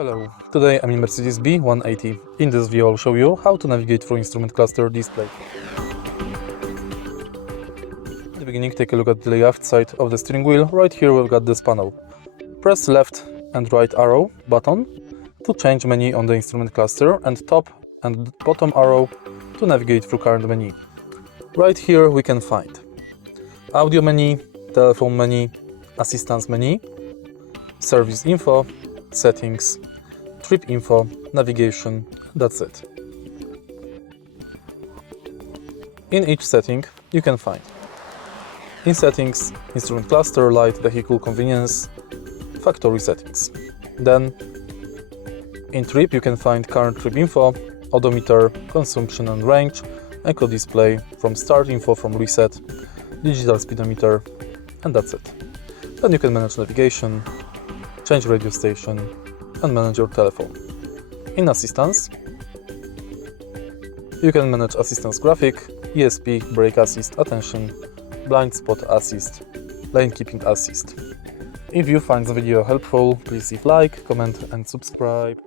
Hello, today I'm in Mercedes B180. In this video I'll show you how to navigate through instrument cluster display. At the beginning, take a look at the left side of the steering wheel. Right here we've got this panel. Press left and right arrow button to change menu on the instrument cluster and top and bottom arrow to navigate through current menu. Right here we can find audio menu, telephone menu, assistance menu, service info, settings, trip info, navigation, that's it. In each setting you can find in settings, instrument cluster, light, vehicle convenience, factory settings. Then in trip you can find current trip info, odometer, consumption and range, eco display, from start info, from reset, digital speedometer, and that's it. Then you can manage navigation, change radio station and manage your telephone. In assistance, you can manage assistance graphic, ESP, brake assist, attention, blind spot assist, lane keeping assist. If you find the video helpful, please leave like, comment and subscribe.